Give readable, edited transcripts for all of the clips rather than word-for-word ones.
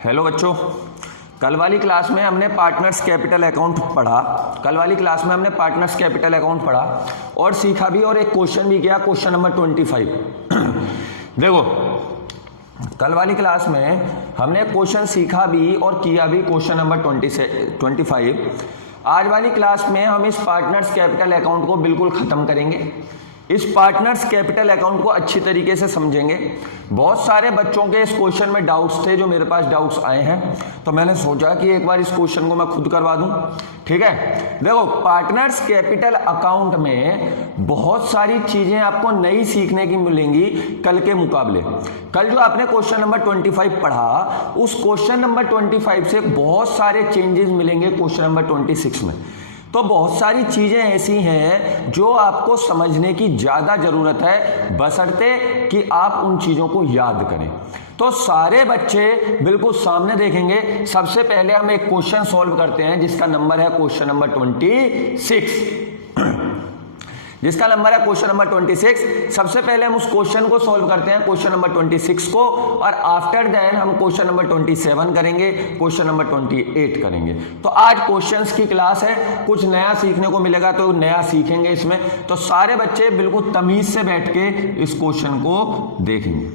Hello बच्चों, कल वाली क्लास में हमने पार्टनर्स कैपिटल अकाउंट पढ़ा और सीखा भी और एक क्वेश्चन भी किया, क्वेश्चन नंबर 25। देखो, कल वाली क्लास में हमने क्वेश्चन सीखा भी और किया भी, क्वेश्चन नंबर 25। आज वाली क्लास में हम इस पार्टनर्स कैपिटल अकाउंट को बिल्कुल खत्म करेंगे। इस पार्टनर्स कैपिटल अकाउंट को अच्छी तरीके से समझेंगे। बहुत सारे बच्चों के इस क्वेश्चन में डाउट्स थे, जो मेरे पास डाउट्स आए हैं, तो मैंने सोचा कि एक बार इस क्वेश्चन को मैं खुद करवा दूं। ठीक है, देखो, पार्टनर्स कैपिटल अकाउंट में बहुत सारी चीजें आपको नई सीखने की मिलेंगी कल के मुकाबले। कल जो आपने क्वेश्चन नंबर 25 पढ़ा, उस क्वेश्चन नंबर 25 से बहुत सारे चेंजेस मिलेंगे क्वेश्चन नंबर 26 में। तो बहुत सारी चीजें ऐसी हैं जो आपको समझने की ज्यादा जरूरत है, बशर्ते कि आप उन चीजों को याद करें। तो सारे बच्चे बिल्कुल सामने देखेंगे। सबसे पहले हम एक क्वेश्चन सॉल्व करते हैं जिसका नंबर है क्वेश्चन नंबर 26। जिसका नंबर है क्वेश्चन नंबर 26। सबसे पहले हम उस क्वेश्चन को सॉल्व करते हैं, क्वेश्चन नंबर 26 को, और आफ्टर दैट हम क्वेश्चन नंबर 27 करेंगे, क्वेश्चन नंबर 28 करेंगे। तो आज क्वेश्चंस की क्लास है, कुछ नया सीखने को मिलेगा, तो नया सीखेंगे इसमें। तो सारे बच्चे बिल्कुल तमीज से बैठ के इस क्वेश्चन को देखेंगे।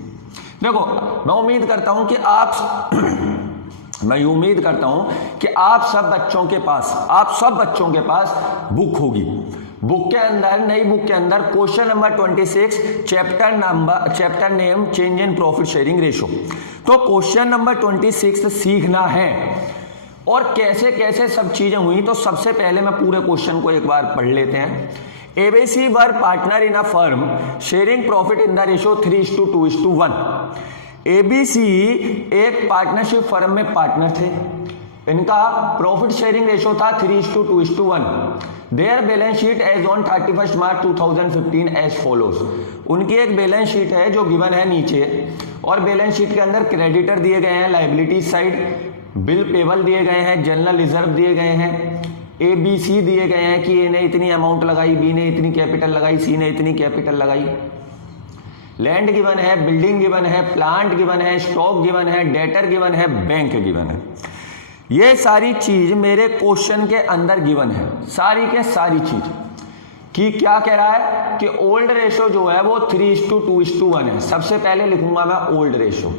देखो, मैं उम्मीद करता हूं कि आप सब बच्चों के पास बुक होगी। बुक के अंदर, नई बुक के अंदर question number 26, chapter name change in profit sharing ratio. तो क्वेश्चन नंबर 26 सीखना है और कैसे कैसे सब चीजें हुई। तो सबसे पहले मैं पूरे क्वेश्चन को एक बार पढ़ लेते हैं। ABC were partner in a firm sharing profit in the ratio 3:2:1। ABC एक पार्टनरशिप फर्म में पार्टनर थे। इनका प्रॉफिट शेयरिंग रेशो था 3:2:1। Their balance sheet as on 31 March 2015 as follows. उनकी एक बैलेंस शीट है जो गिवन है नीचे, और बैलेंस शीट के अंदर क्रेडिटर दिए गए हैं, लाइबिलिटी साइड, बिल पेबल दिए गए हैं, जनरल रिजर्व दिए गए हैं, ABC दिए गए हैं कि ए ने इतनी अमाउंट लगाई, बी ने इतनी कैपिटल लगाई, सी ने इतनी कैपिटल लगाई, लैंड गिवन है, बिल्डिंग गिवन है, प्लांट गिवन है, स्टॉक गिवन है, डेटर गिवन है, बैंक गिवन है। ये सारी चीज मेरे क्वेश्चन के अंदर गिवन है, सारी के सारी चीज। कि क्या कह रहा है कि ओल्ड रेशो जो है वो 3:2:1 है। सबसे पहले लिखूंगा मैं ओल्ड रेशो,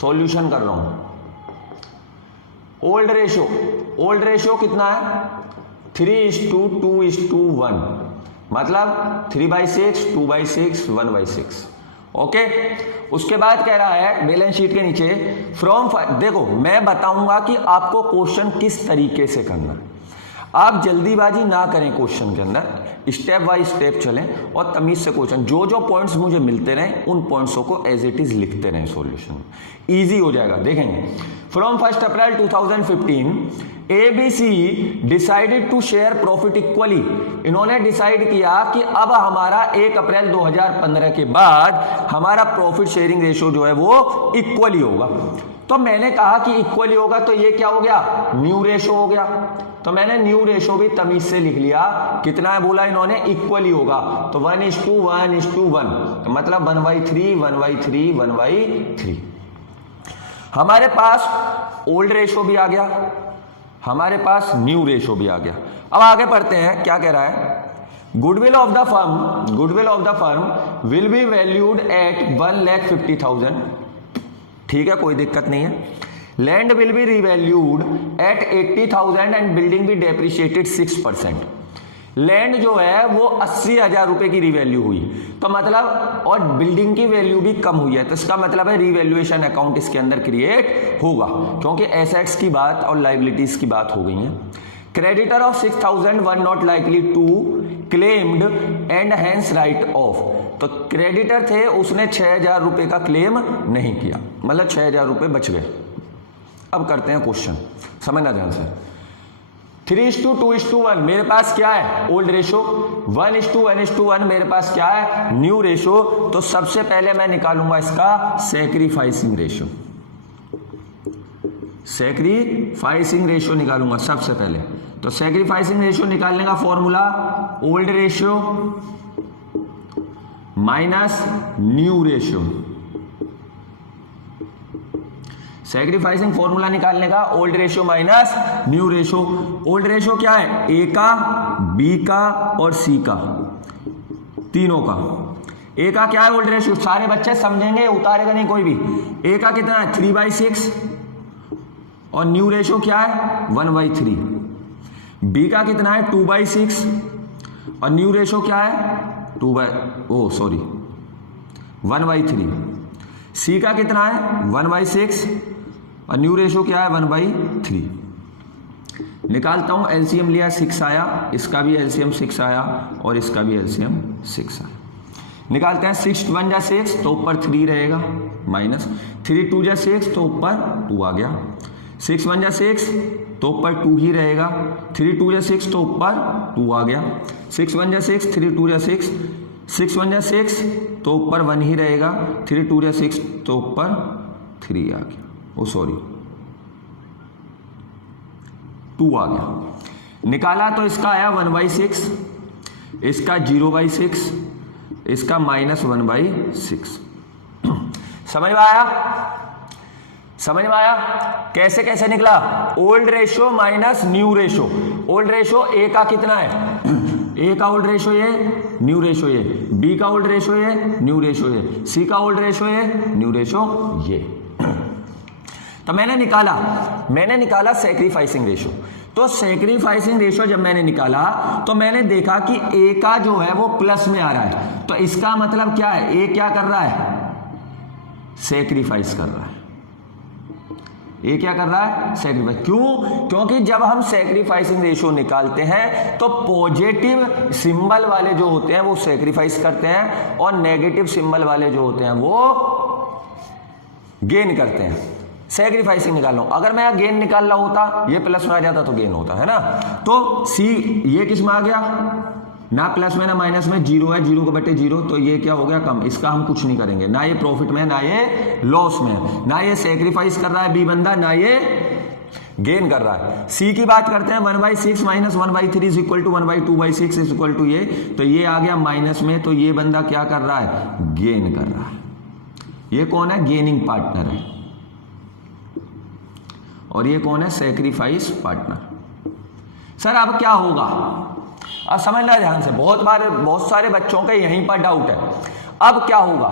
सॉल्यूशन कर रहा हूं। ओल्ड रेशो कितना है? 3:2:1, मतलब 3/6, 2/6, 1/6। ओके, उसके बाद कह रहा है बैलेंस शीट के नीचे देखो, मैं बताऊंगा कि आपको क्वेश्चन किस तरीके से करना है। आप जल्दीबाजी ना करें क्वेश्चन के अंदर, स्टेप बाय स्टेप चलें और तमीज से क्वेश्चन, जो जो पॉइंट्स मुझे मिलते रहें उन पॉइंट्सों को एज इट इज लिखते रहें। सॉल्यूशन इजी हो जाएगा। देखेंगे, फ्रॉम 1 April 2015 ABC decided to share profit equally. इन्होंने डिसाइड किया कि अब हमारा 1 अप्रैल 2015 के बाद हमारा प्रॉफिट शेयरिंग रेशो जो है वो इक्वली होगा। तो मैंने कहा कि इक्वली होगा, तो ये क्या हो गया? न्यू रेशो हो गया। तो मैंने न्यू रेशो भी तमीज से लिख लिया। कितना है बोला इन्होंने? इक्वली होगा। तो 1:1:1, मतलब 1/3, 1/3, 1/3। हमारे पास ओल्ड रेशो भी आ गया, हमारे पास न्यू रेशो भी आ गया। अब आगे पढ़ते हैं, क्या कह रहा है? Goodwill of the firm will be valued at 1,50,000। ठीक है, कोई दिक्कत नहीं है। Land will be revalued at 80,000 and building be depreciated 6%। Land जो है वो 80,000 रुपए की रिवैल्यू हुई, तो मतलब, और बिल्डिंग की वैल्यू भी कम हुई है, तो इसका मतलब है रिवैल्यूएशन अकाउंट इसके अंदर क्रिएट होगा, क्योंकि एसेट्स की बात और लाइबिलिटीज की बात हो गई है। Creditor of 6,000 one not likely to claimed and hence write off. तो क्रेडिटर थे, उसने 6,000 रुपए का क्लेम नहीं किया, मतलब 6,000 रुपए बच गए। अब करते हैं क्वेश्चन, समझना ध्यान से। 3:2:1 मेरे पास क्या है? Old ratio. 1:1:1 मेरे पास क्या है? New ratio. तो सबसे पहले मैं निकालूंगा इसका सैक्रिफाइसिंग रेशो निकालूंगा सबसे पहले। तो सैक्रिफाइसिंग रेशो निकालने का formula old ratio minus new ratio. Sacrificing formula निकालने का old ratio minus new ratio. Old ratio क्या है? ए का, बी का और सी का, तीनों का। ए का क्या है ओल्ड रेशियो? सारे बच्चे समझेंगे, उतारेगा नहीं कोई भी। ए का कितना है? 3/6 और न्यू रेशियो क्या है? 1/3। बी का कितना है? 2/6 और न्यू रेशियो क्या है? 1/3। सी का कितना है? 1/6 और न्यू रेशियो क्या है? 1/3। निकालता हूं, एलसीएम लिया 6 आया, इसका भी एलसीएम 6 आया और इसका भी एलसीएम 6 आया। निकालते हैं। 6 × 1 = 6 तो ऊपर 3 रहेगा, माइनस 3 × 2 = 6 तो ऊपर 2 आ गया। 6 × 1 = 6 तो ऊपर 2 ही रहेगा। 3 × 2 = 6 तो ऊपर 2 आ गया। 6 × 1 = 6, 3 × 2 = 6, 6 × 1 = 6 तो ऊपर 1 ही रहेगा। 3 × 2 = 6 तो ऊपर 3 आ गया। ओ सॉरी 2 आ गया। निकाला तो इसका आया 1/6, इसका 0/6, इसका -1/6। समझ में आया? समझ में आया? कैसे कैसे निकला? Old ratio minus new ratio. Old ratio A का कितना है? ए का ओल्ड रेशियो ये, न्यू रेशियो ये। बी का ओल्ड रेशियो ये, न्यू रेशियो ये। सी का ओल्ड रेशियो ये, न्यू रेशियो ये। तो मैंने निकाला सैक्रिफाइसिंग रेशियो। तो सैक्रिफाइसिंग रेशियो जब मैंने निकाला तो मैंने देखा कि ए का जो है वो प्लस में आ रहा है। तो इसका मतलब क्या है? ए क्या कर रहा है? सैक्रिफाइस कर रहा है। ये क्या कर रहा है? सैक्रिफाइस। क्यों? क्योंकि जब हम सैक्रिफाइसिंग रेशियो निकालते हैं तो पॉजिटिव सिंबल वाले जो होते हैं वो सैक्रिफाइस करते हैं और नेगेटिव सिंबल वाले जो होते हैं वो गेन करते हैं। सैक्रिफाइसिंग निकाल लो, अगर मैं गेन निकाल रहा होता, ये प्लस में आ जाता तो गेन होता है ना। तो सी ये किस में आ गया? ना प्लस में ना माइनस में, 0 है, 0/0, तो ये क्या हो गया? कम। इसका हम कुछ नहीं करेंगे, ना ये प्रॉफिट में, ना ये लॉस में, ना ये सैक्रिफाइस कर रहा है बी बंदा, ना ये गेन कर रहा है। सी की बात करते हैं। 1/6 minus 1/3 is equal to 1/2/6 is equal to ये, तो ये आ गया माइनस में, तो ये बंदा क्या कर रहा है? गेन कर रहा है। ये कौन है? गेनिंग पार्टनर है। और ये कौन है? Sacrifice partner. सर अब क्या होगा? अब समझना ध्यान से, बहुत सारे बच्चों का यहीं पर डाउट है। अब क्या होगा?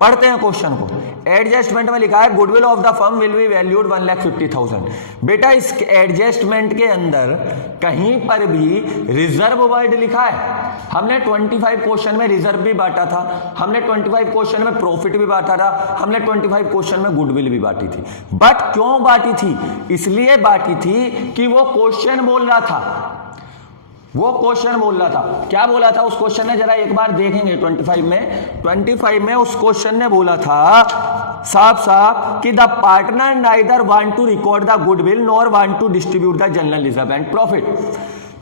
पढ़ते हैं क्वेश्चन को। एडजस्टमेंट में लिखा है goodwill of the firm will be valued 1,50,000। बेटा इस एडजस्टमेंट के अंदर कहीं पर भी रिजर्व वर्ड लिखा है? हमने 25 क्वेश्चन में रिजर्व भी बांटा था, हमने 25 क्वेश्चन में प्रॉफिट भी बांटा था, हमने 25 क्वेश्चन में गुडविल भी बांटी थी। बट क्यों बांटी थी? इसलिए बांटी थी कि वो क्वेश्चन बोल रहा था, क्या बोला था उस क्वेश्चन ने? जरा एक बार देखेंगे। 25 में उस क्वेश्चन ने बोला था साफ कि the partner neither want to record the goodwill nor want to distribute the general reserve and profit.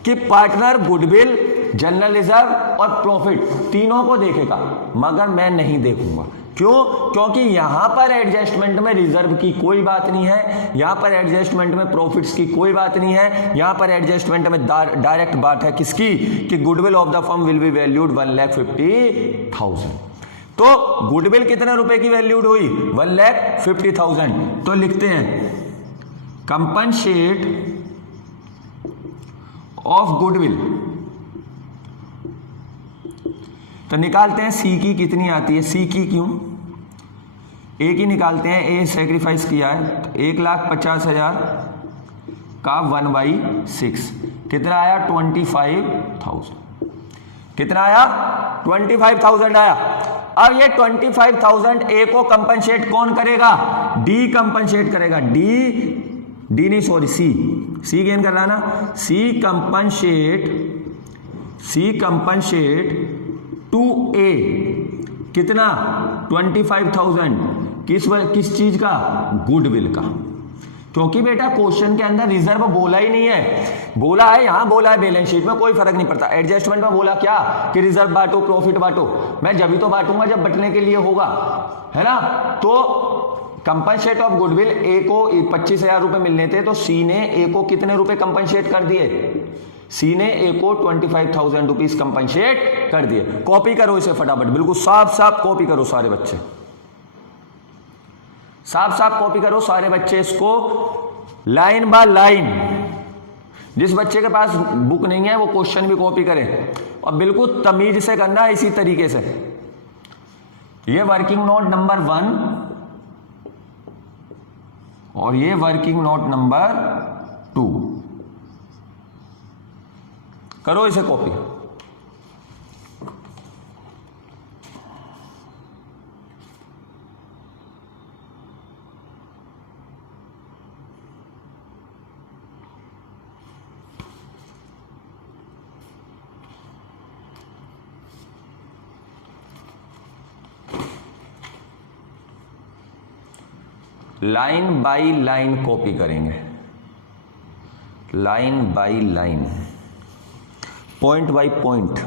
कि पार्टनर गुडविल, जनरल रिजर्व और प्रॉफिट तीनों को देखेगा, मगर मैं नहीं देखूंगा। क्यों? क्योंकि यहां पर एडजस्टमेंट में रिजर्व की कोई बात नहीं है, यहां पर एडजस्टमेंट में प्रॉफिट्स की कोई बात नहीं है, यहां पर एडजस्टमेंट में डायरेक्ट बात है किसकी? कि goodwill of the firm will be valued 1,50,000। तो गुडविल कितने रुपए की वैल्यूड हुई? 1,50,000। तो लिखते हैं कंपनसेट ऑफ गुडविल। तो निकालते हैं सी की कितनी आती है? सी की क्यों? ए की निकालते हैं। ए सैक्रिफाइस किया है, तो 1,50,000 का 1/6 कितना आया? 25,000। कितना आया? 25,000 आया। अब ये 25,000 ए को कंपनसेट कौन करेगा? डी कंपनसेट करेगा। डी नहीं सॉरी सी गेन कर रहा ना। सी कंपनसेट टू ए कितना? 25,000। किस चीज का? गुडविल का। क्योंकि बेटा क्वेश्चन के अंदर रिजर्व बोला ही नहीं है, बोला है यहां, बोला है बैलेंस शीट में, कोई फर्क नहीं पड़ता। एडजस्टमेंट में बोला क्या? कि रिजर्व बांटो, प्रॉफिट बांटो। मैं जब ही तो बांटूंगा जब बटने के लिए होगा, है ना। तो कंपनसेट ऑफ गुडविल, ए को 25,000 रुपए मिलने थे, तो सी ने ए को कितने रुपए कंपनसेट कर दिए? सी ने ए को 25,000 रुपीज कंपनसेट कर दिए। कॉपी करो इसे फटाफट, बिल्कुल साफ साफ कॉपी करो सारे बच्चे। साफ साफ कॉपी करो सारे बच्चे इसको, लाइन बाय लाइन। जिस बच्चे के पास बुक नहीं है वो क्वेश्चन भी कॉपी करे और बिल्कुल तमीज से करना है, इसी तरीके से। ये वर्किंग नोट नंबर 1 और ये वर्किंग नोट नंबर 2, करो इसे copy. Line by line copy करेंगे, line by line, point by point.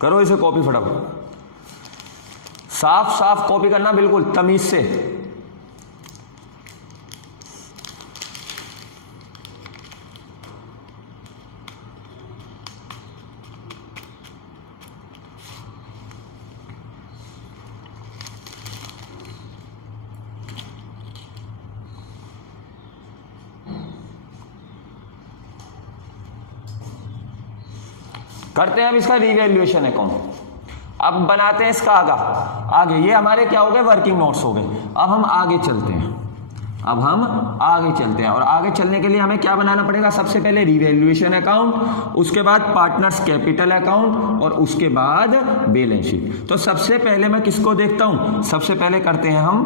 करो इसे कॉपी फटाफट, साफ साफ कॉपी करना बिल्कुल तमीज से। करते हैं अब इसका रिवैल्यूएशन अकाउंट। अब बनाते हैं इसका आगे। ये हमारे क्या हो गए, वर्किंग नोट्स हो गए। अब हम आगे चलते हैं, और आगे चलने के लिए हमें क्या बनाना पड़ेगा, सबसे पहले रिवैल्यूएशन अकाउंट, उसके बाद पार्टनर्स कैपिटल अकाउंट और उसके बाद बैलेंस शीट। तो सबसे पहले मैं किसको देखता हूं, सबसे पहले करते हैं हम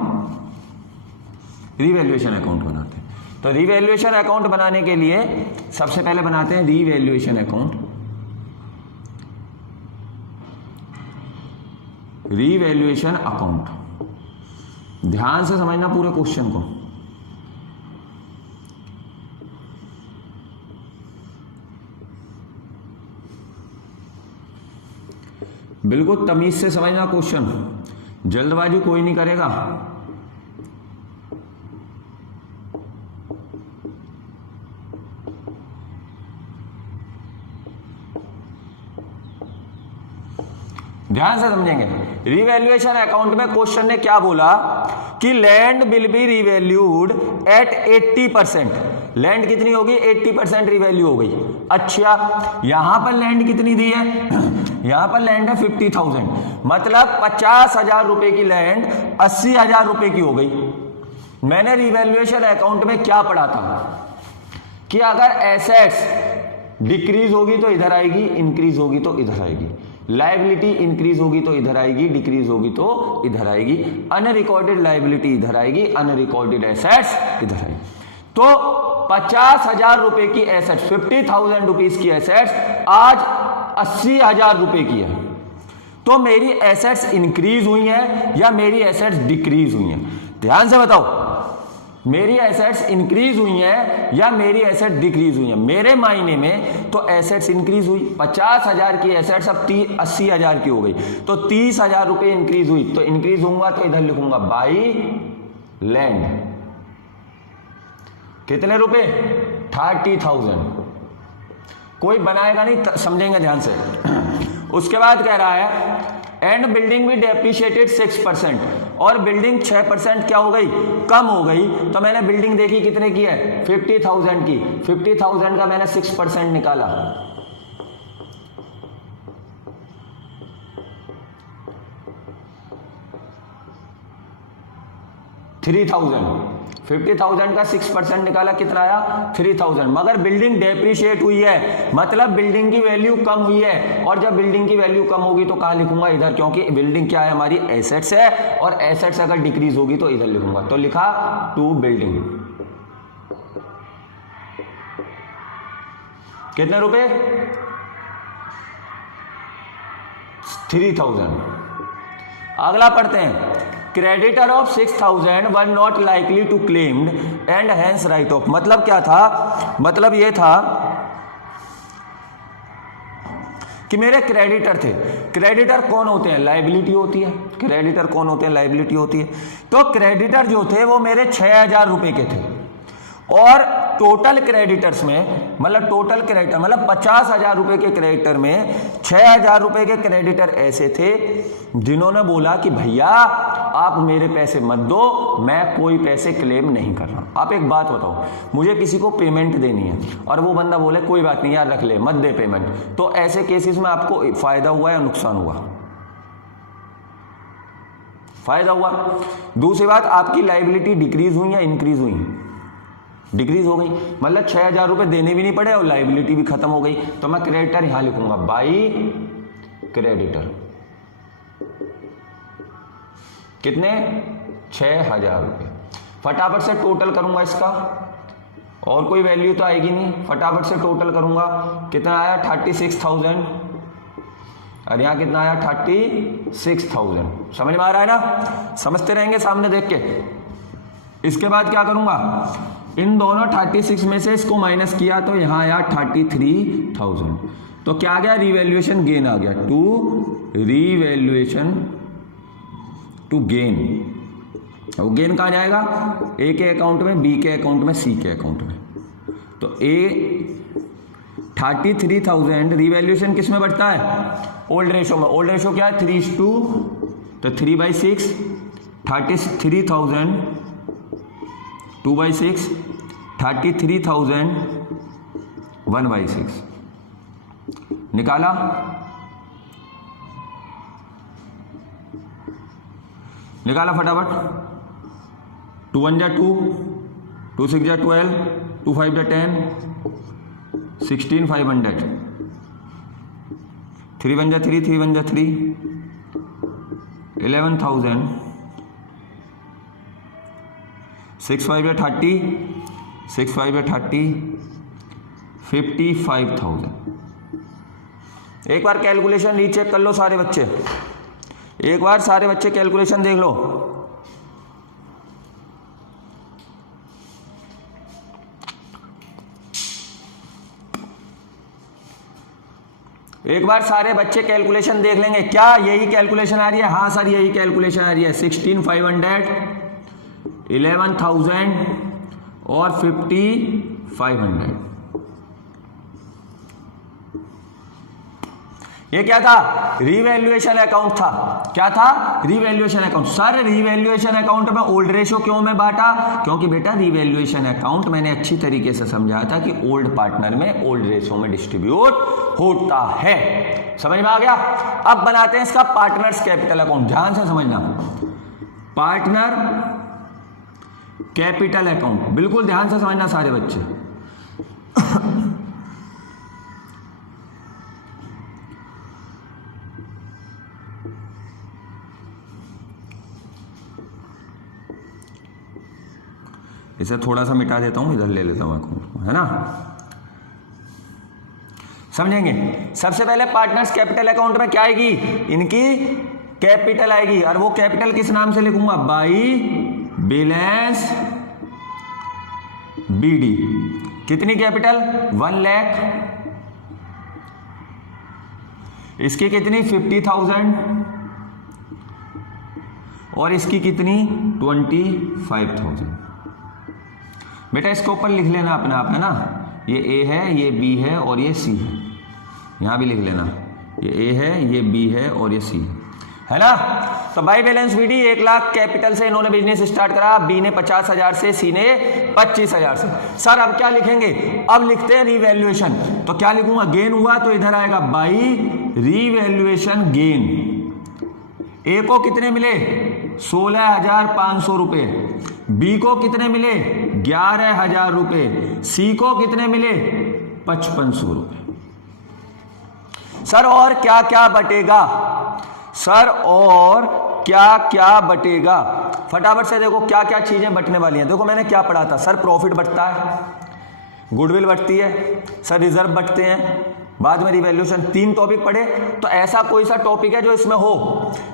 रिवैल्यूएशन अकाउंट बनाते हैं। तो रिवैल्यूएशन अकाउंट बनाने के लिए सबसे पहले बनाते हैं रिवैल्यूएशन अकाउंट। रिवैल्यूएशन अकाउंट, ध्यान से समझना पूरे क्वेश्चन को। बिल्कुल तमीज से समझना क्वेश्चन, जल्दबाजी कोई नहीं करेगा। ध्यान से समझेंगे। रिवैल्यूएशन अकाउंट में क्वेश्चन ने क्या बोला कि land will be revalued at 80%। Land कितनी होगी, 80% रिवैल्यू हो गई। अच्छा, यहां पर लैंड कितनी दी है, यहां पर लैंड है 50,000, मतलब 50,000 रुपए की लैंड 80,000 रुपए की हो गई। मैंने रिवैल्यूएशन अकाउंट में क्या पढ़ा था कि अगर एसेट्स डिक्रीज होगी तो इधर आएगी, इंक्रीज होगी तो इधर आएगी। लायबिलिटी इंक्रीज होगी तो इधर आएगी, डिक्रीज होगी तो इधर आएगी। अनरिकॉर्डेड लायबिलिटी इधर आएगी, अनरिकॉर्डेड एसेट्स इधर आएगी। तो 50,000 रुपए की एसेट, 50,000 रुपीज की एसेट्स आज 80,000 रुपए की है। तो मेरी एसेट्स इंक्रीज हुई हैं या मेरी एसेट्स डिक्रीज हुई हैं? ध्यान से बताओ, मेरी एसेट्स इंक्रीज हुई हैं या मेरी एसेट डिक्रीज हुई हैं? मेरे मायने में तो एसेट्स इंक्रीज हुई। 50,000 की एसेट्स अब 80,000 की हो गई, तो 30,000 रुपए इंक्रीज हुई। तो इंक्रीज होऊंगा तो इधर लिखूंगा बाई लैंड। कितने रुपए, 30,000। कोई बनाएगा नहीं, समझेंगे ध्यान से। उसके बाद कह रहा है एंड बिल्डिंग भी डेप्रिशिएटेड 6%, और बिल्डिंग 6% क्या हो गई, कम हो गई। तो मैंने बिल्डिंग देखी कितने की है, 50,000 की। 50,000 का मैंने 6% निकाला, $3,000। 50,000 का 6% निकाला, कितना आया, 3,000। मगर बिल्डिंग डेप्रिशिएट हुई है, मतलब बिल्डिंग की वैल्यू कम हुई है। और जब बिल्डिंग की वैल्यू कम होगी तो कहां लिखूंगा, इधर, क्योंकि बिल्डिंग क्या है हमारी, एसेट्स है, और एसेट्स अगर डिक्रीज होगी तो इधर लिखूंगा। तो लिखा टू बिल्डिंग। कितने रुपए, 3,000। अगला पढ़ते हैं, creditor of 6,000 were not likely to claimed and hence write off. मतलब क्या था, मतलब ये था कि मेरे क्रेडिटर थे। क्रेडिटर कौन होते हैं? लायबिलिटी होती है। क्रेडिटर कौन होते हैं? लायबिलिटी होती है। तो क्रेडिटर जो थे वो मेरे 6,000 रुपए के थे, और टोटल क्रेडिटर्स में मतलब टोटल क्रेडिटर मतलब 50,000 रुपए के क्रेडिटर में 6,000 रुपए के क्रेडिटर ऐसे थे जिन्होंने बोला कि भैया आप मेरे पैसे मत दो, मैं कोई पैसे क्लेम नहीं कर रहा। आप एक बात बताओ, मुझे किसी को पेमेंट देनी है और वो बंदा बोले कोई बात नहीं यार रख ले, मत दे पेमेंट, तो ऐसे केसेस में आपको फायदा हुआ या नुकसान हुआ? फायदा हुआ। दूसरी बात, आपकी लायबिलिटी डिक्रीज हुई या इंक्रीज हुई? डिक्रीज हो गई, मतलब 6,000 रुपए देने भी नहीं पड़े और लायबिलिटी भी खत्म हो गई। तो मैं क्रेडिटर यहां लिखूंगा, बाई क्रेडिटर। कितने? 6,000 रुपए। फटाफट से टोटल करूंगा इसका, और कोई वैल्यू तो आएगी नहीं, फटाफट से टोटल करूंगा। कितना आया? 36,000, और यहां कितना आया? 36,000। समझ में आ रहा है ना? समझते रहेंगे सामने देख के। इसके बाद क्या करूंगा? इन दोनों 36 में से इसको माइनस किया तो यहां आया 33,000। तो क्या आ गया? रिवैल्यूएशन गेन आ गया। To revaluation to gain. वो गेन कहां जाएगा? ए के अकाउंट में, बी के अकाउंट में, सी के अकाउंट में। तो ए 33,000 रिवैल्यूएशन किस में बढ़ता है? ओल्ड रेशो में। ओल्ड रेशो क्या है? 3:2, तो 3/6 33,000 2/6 33,000 1/6 निकाला। निकाला फटाफट। 2 1 जा 2, 2 6 जा 12, 2 5 जा 10, 16,500, 3 1 जा 3, 3 1 जा 3, 11,000, 6 5 जा 30, 6 5 जा 30, 55,000। एक बार कैलकुलेशन रीचेक कर लो सारे बच्चे, एक बार सारे बच्चे कैलकुलेशन देख लो। एक बार सारे बच्चे कैलकुलेशन देख लेंगे। क्या यही कैलकुलेशन आ रही है? हाँ सर यही कैलकुलेशन आ रही है। 16,500, 11,000 और 5500। ये क्या था? रिवैल्यूएशन अकाउंट था। क्या था? Revaluation account. Sir revaluation account में ओल्ड रेशो क्यों में बांटा? क्योंकि बेटा रिवैल्यूएशन अकाउंट मैंने अच्छी तरीके से समझाया था कि ओल्ड पार्टनर में ओल्ड रेशो में डिस्ट्रीब्यूट होता है। समझ में आ गया? अब बनाते हैं इसका पार्टनर्स कैपिटल अकाउंट। ध्यान से समझना, पार्टनर कैपिटल अकाउंट, बिल्कुल ध्यान से समझना सारे बच्चे। इसे थोड़ा सा मिटा देता हूं, इधर ले लेता हूं अकाउंट, है ना? समझेंगे। सबसे पहले पार्टनर्स कैपिटल अकाउंट में क्या आएगी? इनकी कैपिटल आएगी, और वो कैपिटल किस नाम से लिखूंगा? By balance BD. कितनी कैपिटल? 1 लाख। इसकी कितनी? 50,000। और इसकी कितनी? 25,000। बेटा इसके ऊपर लिख लेना अपने आप, है ना? ये ए है, ये बी है और ये सी है। यहां भी लिख लेना, ये ए है, ये बी है और ये सी है ना? तो by balance BD 1 lakh capital से इन्होंने बिजनेस स्टार्ट करा। बी ने 50,000 से, सी ने 25,000 से। सर अब क्या लिखेंगे? अब लिखते हैं रिवैल्यूएशन। तो क्या लिखूंगा? गेन हुआ तो इधर आएगा बाई रिवैल्यूएशन गेन। ए को कितने मिले? 16,500 रुपए। बी को कितने मिले? 11,000 रुपए। सी को कितने मिले? 5500 रुपए। सर और क्या क्या बटेगा? सर और क्या क्या बटेगा? फटाफट से देखो क्या क्या चीजें बटने वाली हैं। देखो मैंने क्या पढ़ा था। सर प्रॉफिट बटता है, गुडविल बटती है, सर रिजर्व बटते हैं, बाद में रिवैल्यूएशन। 3 टॉपिक पढ़े। तो ऐसा कोई सा टॉपिक है जो इसमें हो?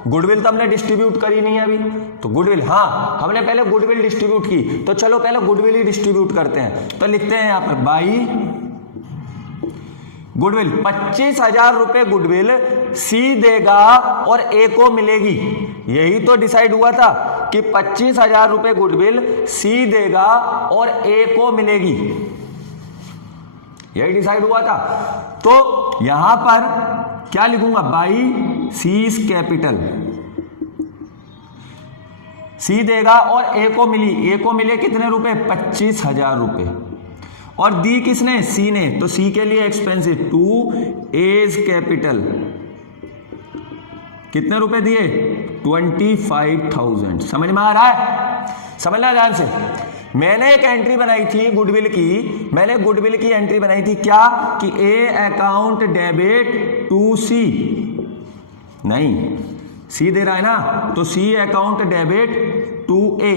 गुडविल तो हमने डिस्ट्रीब्यूट करी नहीं है अभी, तो गुडविल, हाँ हमने पहले गुडविल डिस्ट्रीब्यूट की, तो चलो पहले गुडविल ही डिस्ट्रीब्यूट करते हैं। तो लिखते हैं यहां पर बाई गुडविल 25,000 रुपए गुडविल सी देगा और ए को मिलेगी। यही तो डिसाइड हुआ था कि 25,000 रुपए गुडविल सी देगा और ए को मिलेगी, यही डिसाइड हुआ था। तो यहां पर क्या लिखूंगा, बाई सीज कैपिटल, सी देगा और ए को मिली, ए को मिले कितने रुपए, 25,000 रुपए, और दी किसने, सी ने, तो सी के लिए एक्सपेंसिव 2 एज कैपिटल कितने रुपए दिए, 25,000। समझ में आ रहा है, समझना ध्यान से। मैंने एक एंट्री बनाई थी गुडविल की, मैंने गुडविल की एंट्री बनाई थी क्या, कि ए अकाउंट डेबिट टू सी, नहीं सी दे रहा है ना, तो सी अकाउंट डेबिट टू ए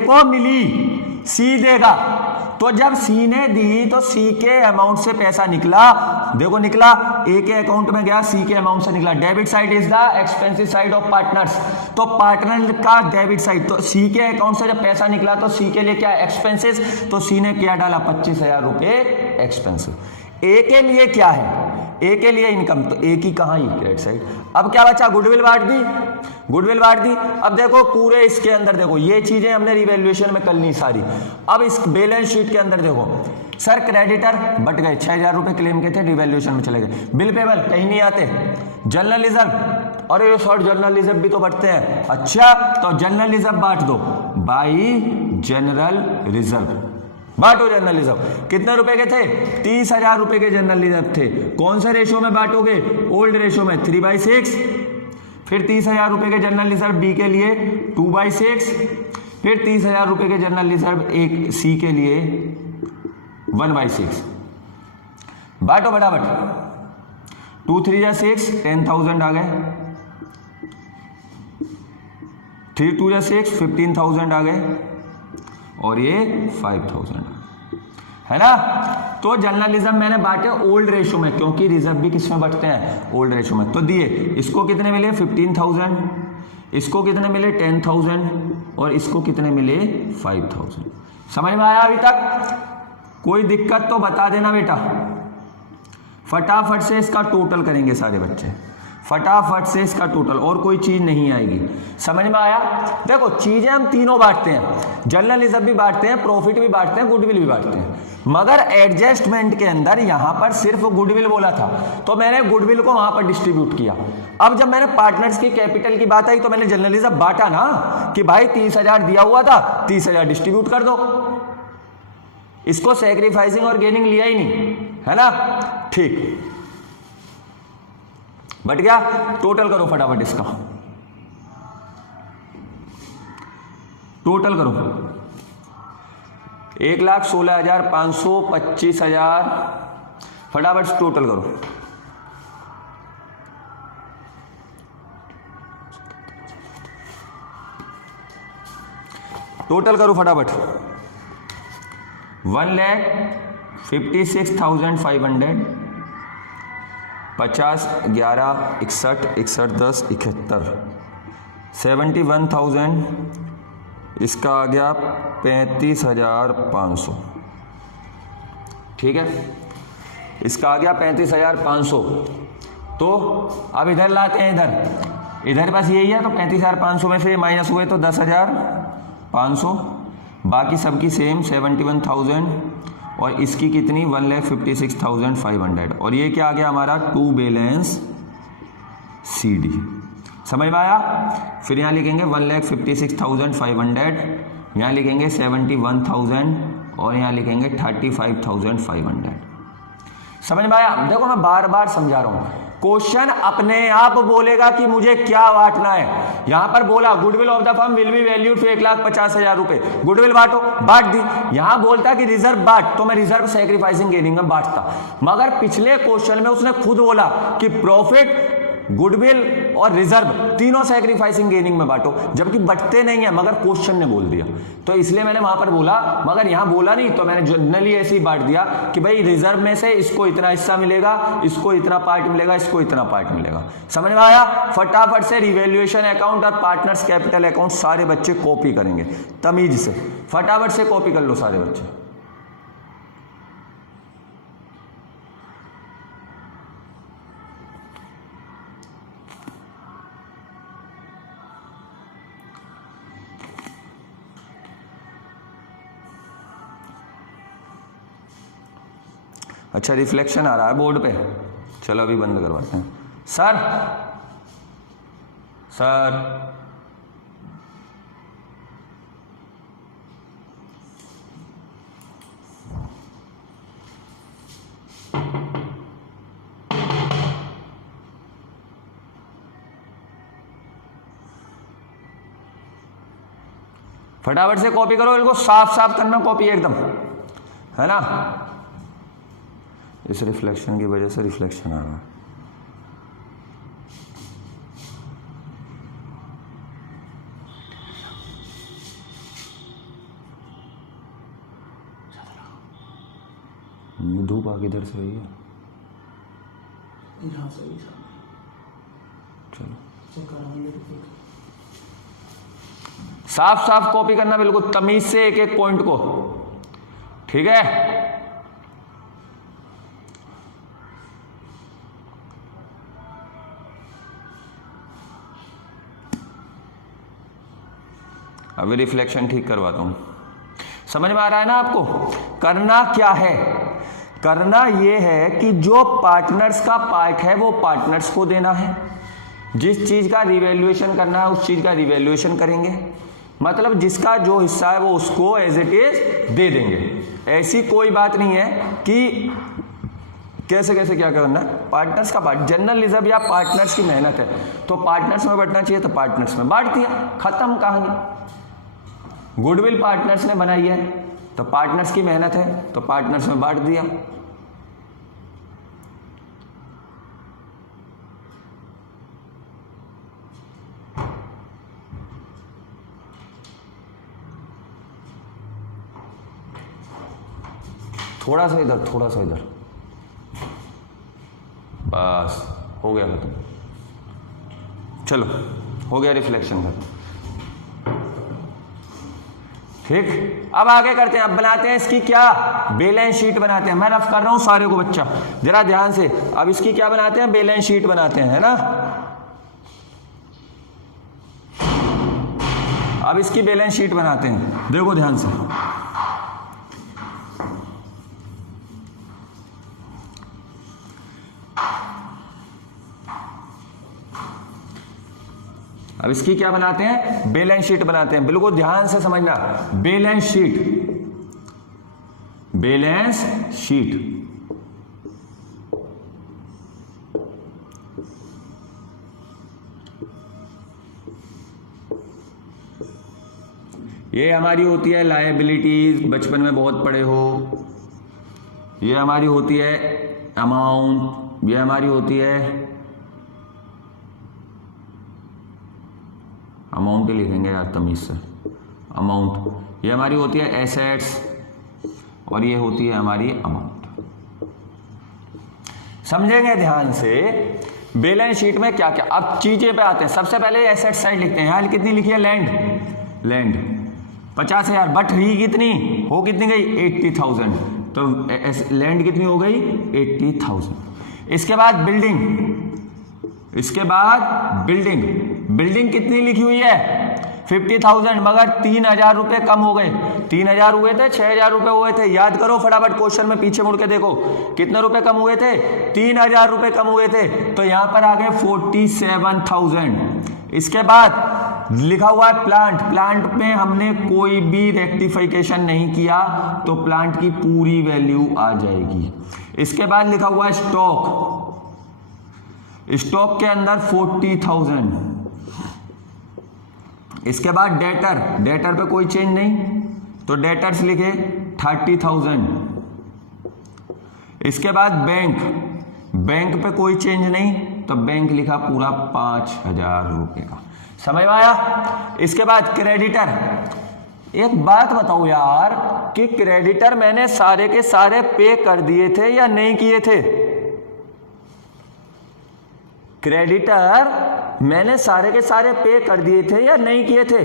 को मिली, सी देगा। तो जब सी ने दी तो सी के अमाउंट से पैसा निकला, देखो निकला, ए के अकाउंट में गया, सी के अमाउंट से निकला। Debit side is the expensive side of partners, तो पार्टनर का डेबिट साइड, तो सी के अकाउंट से जब पैसा निकला तो सी के लिए क्या एक्सपेंसेस, तो सी ने क्या डाला, 25,000 रुपए एक्सपेंसिव। ए के लिए क्या है, ए के लिए इनकम, तो ए की कहां ही क्रेडिट साइड। अब क्या बचा, गुडविल बांट दी, गुडविल बांट दी। अब देखो पूरे इसके अंदर देखो, ये चीजें हमने रिवैल्यूएशन में कर ली सारी। अब इस बैलेंस शीट के अंदर देखो, सर क्रेडिटर बट गए, 6,000 रुपए क्लेम के थे, रिवैल्यूएशन में चले गए। बिल पेबल कहीं नहीं आते। जनरल रिजर्व, अरे शॉर्ट जनरल रिजर्व भी तो बढ़ते हैं, अच्छा तो जनरल रिजर्व बांट दो, बाई जनरल रिजर्व, बांटो जनरल रिजर्व। कितने रुपए के थे, 30,000 रुपए के जनरल रिजर्व थे। कौन से रेशो में बांटोगे, ओल्ड रेशो में 3/6, फिर 30,000 रुपए के जनरल रिजर्व बी के लिए 2/6, फिर 30,000 रुपए के जनरल रिजर्व एक सी के लिए 1/6। बांटो फटाफट, 2 3 जा 6, 10,000 आ गए, 3 2 जा 6, 15,000 आ गए, और ये 5,000 है ना। तो जनरल रिजर्व मैंने बांटे ओल्ड रेशो में, क्योंकि रिजर्व भी किस में बढ़ते हैं, ओल्ड रेशो में। तो दिए, इसको कितने मिले 15,000, इसको कितने मिले 10,000, और इसको कितने मिले 5,000। समझ में आया अभी तक, कोई दिक्कत तो बता देना बेटा। फटाफट से इसका टोटल करेंगे सारे बच्चे, फटाफट से इसका टोटल, और कोई चीज नहीं आएगी। समझ में आया, देखो चीजें हम तीनों बांटते हैं, जनरल रिजर्व भी बांटते हैं, प्रॉफिट भी बांटते हैं, गुडविल भी बांटते हैं, मगर एडजस्टमेंट के अंदर यहां पर सिर्फ गुडविल बोला था, तो मैंने गुडविल को वहां पर डिस्ट्रीब्यूट किया। अब जब मैंने पार्टनर्स की कैपिटल की बात आई तो मैंने जनरल रिजर्व बांटा ना, कि भाई 30,000 दिया हुआ था, 30,000 डिस्ट्रीब्यूट कर दो, इसको सैक्रिफाइसिंग और गेनिंग लिया ही नहीं, है ना। ठीक, बट क्या, टोटल करो फटाफट इसका, टोटल करो, 1,16,500, 25,000, फटाफट टोटल करो। टोटल करो फटाफट, 1,56,500, 50 11 61 61 10 71, 71,000, इसका आ गया 35,500, ठीक है, इसका आ गया 35,500। तो अब इधर लाते हैं, इधर बस यही है, तो 35,500 में से माइनस हुए तो 10,500, बाकी सबकी सेम 71,000, और इसकी कितनी 1,56,500, और ये क्या आ गया हमारा टू बैलेंस CD। समझ में आया। फिर यहाँ लिखेंगे 1,56,500, यहाँ लिखेंगे 71,000, और यहाँ लिखेंगे 35,500। समझ में आया। देखो मैं बार बार समझा रहा हूं, क्वेश्चन अपने आप बोलेगा कि मुझे क्या बांटना है। यहां पर बोला goodwill of the firm will be valued to 1,50,000 रुपए, गुडविल बांटो, बांट दी। यहां बोलता कि रिजर्व बांट, तो मैं रिजर्व सैक्रिफाइसिंग गेनिंग में बांटता, मगर पिछले क्वेश्चन में उसने खुद बोला कि प्रॉफिट, गुडविल और रिजर्व तीनों सैक्रिफाइसिंग गेनिंग में बांटो, जबकि बटते नहीं है, मगर क्वेश्चन ने बोल दिया, तो इसलिए मैंने वहां पर बोला, मगर यहां बोला नहीं, तो मैंने जनरली ऐसे ही बांट दिया कि भाई रिजर्व में से इसको इतना हिस्सा मिलेगा, इसको इतना पार्ट मिलेगा, इसको इतना पार्ट मिलेगा। समझ में आया। फटाफट से रिवैल्यूएशन अकाउंट और पार्टनर्स कैपिटल अकाउंट सारे बच्चे कॉपी करेंगे तमीज से, फटाफट से कॉपी कर लो सारे बच्चे। अच्छा रिफ्लेक्शन आ रहा है बोर्ड पे, चलो अभी बंद करवाते हैं। सर सर फटाफट से कॉपी करो, इनको साफ साफ करना कॉपी एकदम, है ना। इस रिफ्लेक्शन की वजह से रिफ्लेक्शन आ रहा है। धूप आगे इधर से रही है, चलो साफ साफ कॉपी करना, बिल्कुल तमीज से एक एक पॉइंट को, ठीक है। अभी रिफ्लेक्शन ठीक करवाता हूं, समझ में आ रहा है ना आपको। करना क्या है, करना यह है कि जो पार्टनर्स का पार्ट है वो पार्टनर्स को देना है, जिस चीज का रिवैल्यूएशन करना है उस चीज का रिवैल्यूएशन करेंगे, मतलब जिसका जो हिस्सा है वो उसको एज इट इज दे देंगे। ऐसी कोई बात नहीं है कि कैसे कैसे क्या करना है। पार्टनर्स का पार्ट, जनरल रिजर्व या पार्टनर्स की मेहनत है तो पार्टनर्स में बांटना चाहिए तो पार्टनर्स में बांट दिया, खत्म कहानी। गुडविल पार्टनर्स ने बनाई है तो पार्टनर्स की मेहनत है तो पार्टनर्स में बांट दिया। थोड़ा सा इधर, थोड़ा सा इधर, बस हो गया खत्म। चलो हो गया रिफ्लेक्शन खत्म, ठीक। अब आगे करते हैं, अब बनाते हैं इसकी क्या, बैलेंस शीट बनाते हैं। मैं रफ कर रहा हूं सारे को बच्चा जरा ध्यान से। अब इसकी क्या बनाते हैं, बैलेंस शीट बनाते हैं, है ना। अब इसकी बैलेंस शीट बनाते हैं, देखो ध्यान से। अब इसकी क्या बनाते हैं, बैलेंस शीट बनाते हैं, बिल्कुल ध्यान से समझना। बैलेंस शीट, बैलेंस शीट ये हमारी होती है लायबिलिटीज, बचपन में बहुत पढ़े हो। ये हमारी होती है अमाउंट, ये हमारी होती है अमाउंट ही लिखेंगे यार तमीज से, अमाउंट। ये हमारी होती है एसेट्स और ये होती है हमारी अमाउंट। समझेंगे ध्यान से बैलेंस शीट में क्या क्या। अब चीजें पे आते हैं, सबसे पहले एसेट साइड लिखते हैं। यहां कितनी लिखी है, लैंड, लैंड 50,000, बट रही कितनी, हो कितनी गई 80,000, तो लैंड कितनी हो गई 80,000। इसके बाद बिल्डिंग, इसके बाद बिल्डिंग, बिल्डिंग कितनी लिखी हुई है 50,000, मगर 3,000 रुपए कम हो गए। 3,000 हुए थे, 6,000 रुपए हुए थे, याद करो फटाफट क्वेश्चन में पीछे मुड़ के देखो कितने रुपए कम हुए थे, 3,000 रुपए कम हुए थे, तो यहां पर आ गए 47,000। इसके बाद लिखा हुआ है प्लांट, प्लांट में हमने कोई भी रेक्टिफिकेशन नहीं किया तो प्लांट की पूरी वैल्यू आ जाएगी। इसके बाद लिखा हुआ है स्टॉक, स्टॉक के अंदर 40,000। इसके बाद डेटर, डेटर पे कोई चेंज नहीं तो डेटर्स लिखे 30,000। इसके बाद बैंक, बैंक पे कोई चेंज नहीं तो बैंक लिखा पूरा 5,000 रुपए का। समझ में आया। इसके बाद क्रेडिटर, एक बात बताओ यार कि क्रेडिटर मैंने सारे के सारे पे कर दिए थे या नहीं किए थे, क्रेडिटर मैंने सारे के सारे पे कर दिए थे या नहीं किए थे।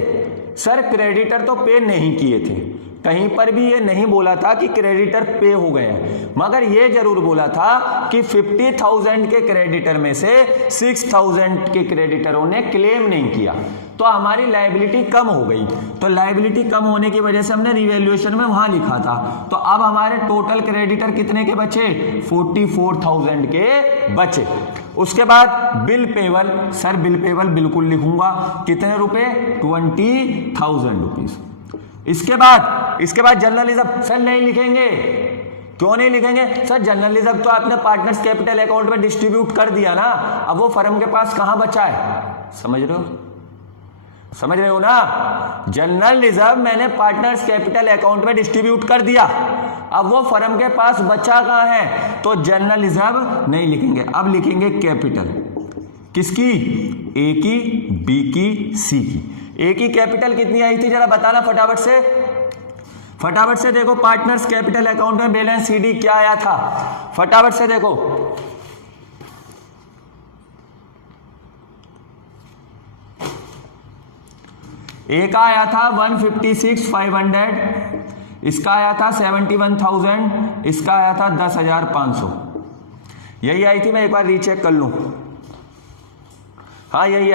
सर क्रेडिटर तो पे नहीं किए थे, कहीं पर भी ये नहीं बोला था कि क्रेडिटर पे हो गए, मगर ये जरूर बोला था कि 50,000 के क्रेडिटर में से 6,000 के क्रेडिटरों ने क्लेम नहीं किया। तो हमारी लायबिलिटी कम हो गई। तो लायबिलिटी कम होने की वजह से हमने रिवैल्यूएशन में वहां लिखा था। तो अब हमारे टोटल क्रेडिटर कितने के बचे? 44,000 के बचे। उसके बाद bill payable, sir bill payable बिल्कुल लिखूंगा, कितने रुपए? 20,000 रुपीज। इसके बाद जनरल रिजर्व, सर नहीं लिखेंगे। क्यों नहीं लिखेंगे? सर जनरल रिजर्व तो आपने पार्टनर्स कैपिटल अकाउंट में डिस्ट्रीब्यूट कर दिया ना, अब वो फर्म के पास कहां बचा है? समझ रहे हो ना? जनरल रिजर्व मैंने पार्टनर्स कैपिटल अकाउंट में डिस्ट्रीब्यूट कर दिया, अब वो फर्म के पास बचा कहां है? तो जनरल रिजर्व नहीं लिखेंगे, अब लिखेंगे कैपिटल। किसकी? ए की, बी की, सी की। ए की कैपिटल कितनी आई थी जरा बताना फटाफट से देखो। पार्टनर्स कैपिटल अकाउंट में बैलेंस सीडी क्या आया था? फटाफट से देखो। ए का आया था 156,500, इसका आया था 71,000, इसका आया था 10,500। यही आई थी, मैं एक बार रीचेक कर लूं। हाँ यही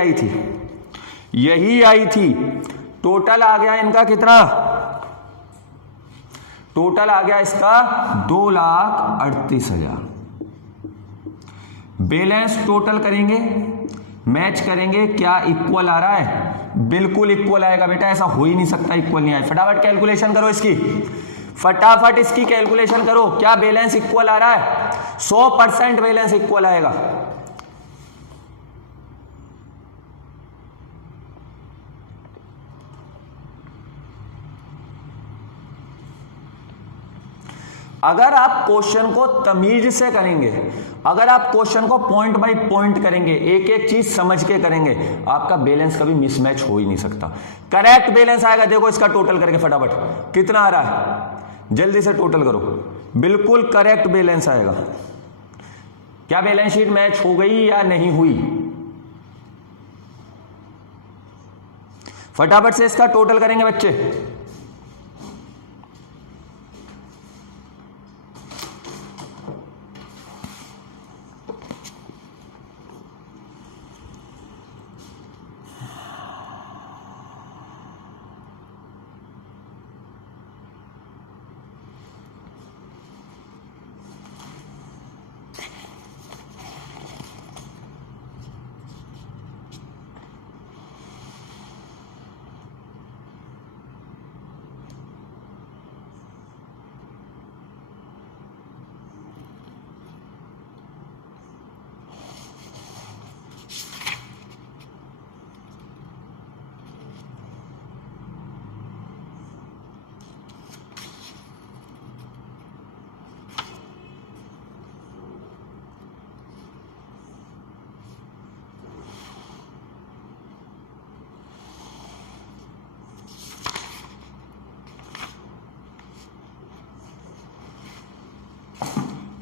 आई थी। टोटल आ गया इनका कितना? टोटल आ गया इसका 2,38,000। बैलेंस टोटल करेंगे, मैच करेंगे, क्या इक्वल आ रहा है? बिल्कुल इक्वल आएगा बेटा, ऐसा हो ही नहीं सकता इक्वल नहीं आए। फटाफट कैलकुलेशन करो इसकी, फटाफट इसकी कैलकुलेशन करो। क्या बैलेंस इक्वल आ रहा है? 100% बैलेंस इक्वल आएगा। अगर आप क्वेश्चन को तमीज से करेंगे, अगर आप क्वेश्चन को पॉइंट बाय पॉइंट करेंगे, एक एक चीज समझ के करेंगे, आपका बैलेंस कभी मिसमैच हो ही नहीं सकता। करेक्ट बैलेंस आएगा। देखो इसका टोटल करके फटाफट कितना आ रहा है, जल्दी से टोटल करो। बिल्कुल करेक्ट बैलेंस आएगा। क्या बैलेंस शीट मैच हो गई या नहीं हुई? फटाफट से इसका टोटल करेंगे बच्चे।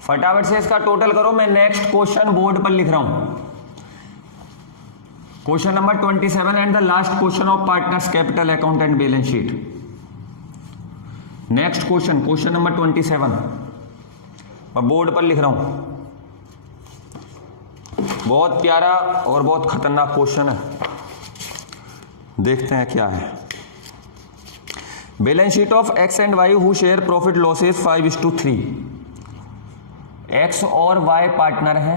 फटाफट से इसका टोटल करो। मैं नेक्स्ट क्वेश्चन बोर्ड पर लिख रहा हूं, question number 27 and the last question of partners capital account and balance sheet. Next question number 27 मैं बोर्ड पर लिख रहा हूं। बहुत प्यारा और बहुत खतरनाक क्वेश्चन है, देखते हैं क्या है। Balance sheet of X and Y who share profit losses 5:3। X और वाई पार्टनर है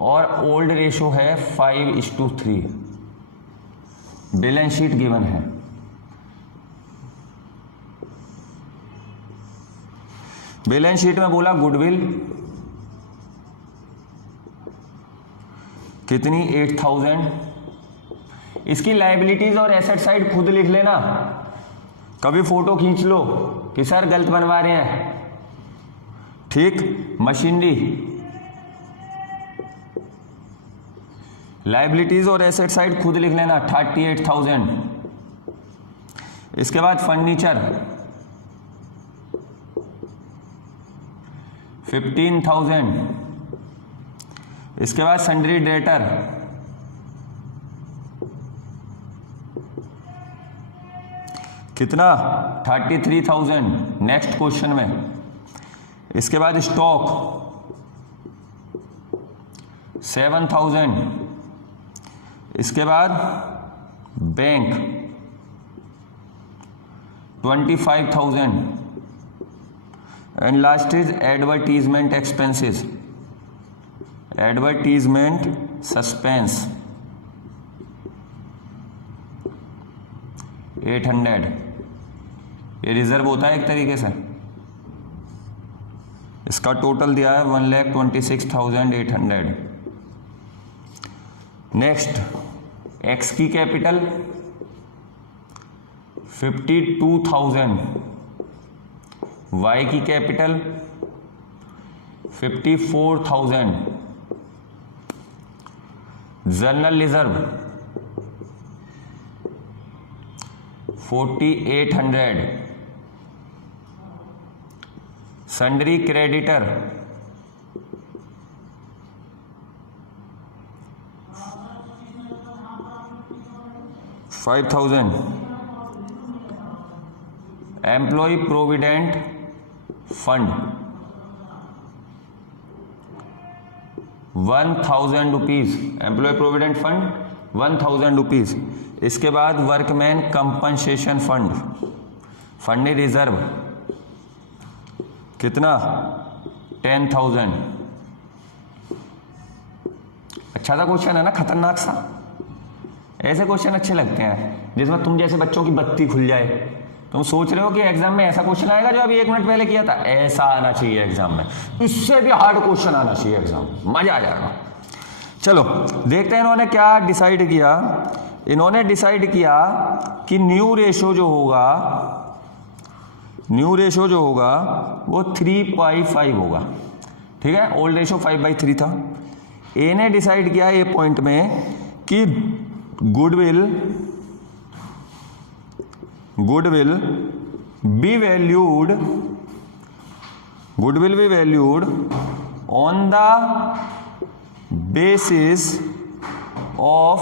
और ओल्ड रेशो है 5:3। बैलेंस शीट गिवन है। बैलेंस शीट में बोला गुडविल कितनी? 8,000। इसकी लायबिलिटीज और एसेट साइड खुद लिख लेना, कभी फोटो खींच लो कि सर गलत बनवा रहे हैं। ठीक, मशीनरी, लायबिलिटीज और एसेट साइड खुद लिख लेना 38,000। इसके बाद फर्नीचर 15,000। इसके बाद सन्ड्री डेटर कितना? 33,000 नेक्स्ट क्वेश्चन में। इसके बाद स्टॉक 7,000। इसके बाद bank 25,000 and last is advertisement expenses, advertisement suspense 800। ये रिजर्व होता है एक तरीके से। इसका टोटल दिया है 1,26,800। नेक्स्ट एक्स की कैपिटल 52,000, वाई की capital 54,000, general reserve 4,800, sundry creditor 5,000, employ provident fund 1,000 rupees, employ provident fund 1,000 rupees. इसके बाद workman compensation fund, fund reserve कितना 10,000। अच्छा सा क्वेश्चन है ना, खतरनाक सा। ऐसे क्वेश्चन अच्छे लगते हैं जिसमें तुम जैसे बच्चों की बत्ती खुल जाए। तुम सोच रहे हो कि एग्जाम में ऐसा क्वेश्चन आएगा जो अभी 1 मिनट पहले किया था, ऐसा आना चाहिए एग्जाम में, इससे भी हार्ड क्वेश्चन आना चाहिए एग्जाम में, मजा आ जाएगा। चलो देखते हैं इन्होंने क्या डिसाइड किया। इन्होंने डिसाइड किया कि न्यू रेशो जो होगा वो 3/5 होगा, ठीक है। ओल्ड रेशो 5/3 था। ए ने डिसाइड किया ए पॉइंट में कि goodwill be valued on the basis of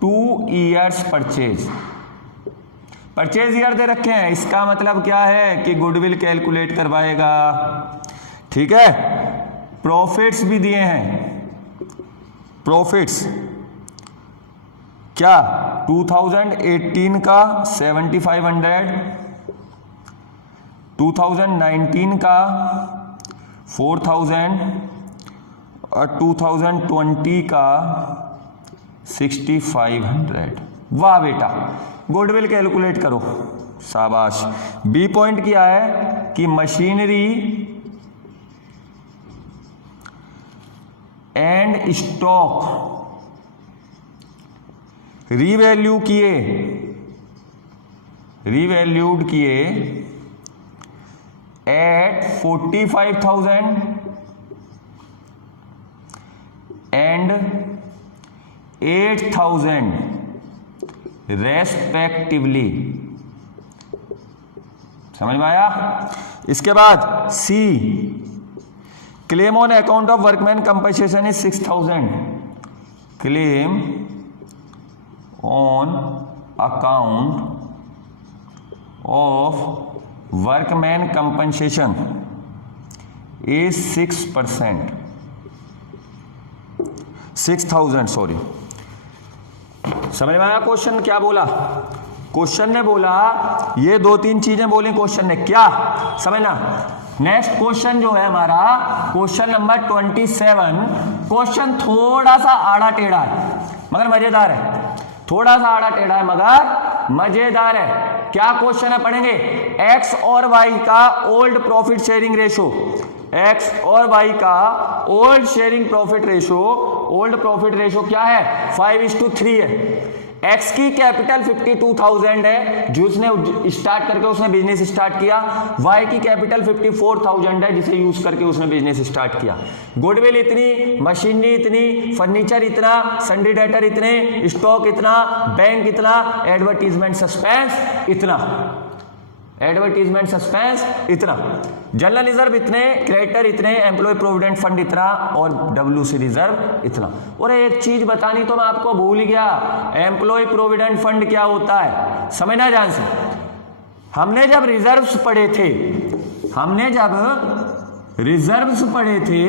2 years purchase year दे रखे हैं। इसका मतलब क्या है कि गुडविल कैलकुलेट करवाएगा, ठीक है। प्रॉफिट्स भी दिए हैं, प्रॉफिट्स क्या 2018 का 7,500, 2019 का 4,000 और 2020 का 6,500। वाह बेटा, गुडविल कैलकुलेट करो, शाबाश। बी पॉइंट क्या है कि मशीनरी एंड स्टॉक रीवैल्यूड किए एट 45,000 एंड 8,000 रेस्पेक्टिवली। समझ में आया? इसके बाद C, claim on account of workman compensation is 6,000। Claim on account of workman compensation is 6%, 6,000 sorry. समझ में आया क्वेश्चन क्या बोला? क्वेश्चन ने बोला ये 2-3 चीजें बोली क्वेश्चन ने, क्या समझना। नेक्स्ट क्वेश्चन जो है हमारा क्वेश्चन नंबर 27। क्वेश्चन थोड़ा सा आड़ा टेढ़ा है मगर मजेदार है, थोड़ा सा आड़ा टेढ़ा है मगर मजेदार है। क्या क्वेश्चन है पढ़ेंगे। एक्स और वाई का old profit sharing ratio, x और वाई का old sharing profit ratio, old profit ratio क्या है 5:3 है। एक्स की कैपिटल 52,000 है जिसने स्टार्ट करके उसने बिजनेस स्टार्ट किया। वाई की कैपिटल 54,000 है जिसे यूज करके उसने बिजनेस स्टार्ट किया। गुडविल इतनी, मशीनरी इतनी, फर्नीचर इतना, सन्ड्री डेटर इतने, स्टॉक इतना, बैंक इतना, एडवर्टीजमेंट सस्पेंस इतना, एडवर्टीजमेंट सस्पेंस इतना, जनरल रिजर्व इतने, क्रेडिटर इतने, एम्प्लॉय प्रोविडेंट फंड इतना और WC रिजर्व इतना। और एक चीज बतानी तो मैं आपको भूल गया, एम्प्लॉय प्रोविडेंट फंड क्या होता है समझना ध्यान से। हमने जब रिजर्व्स पढ़े थे, हमने जब रिजर्व्स पढ़े थे,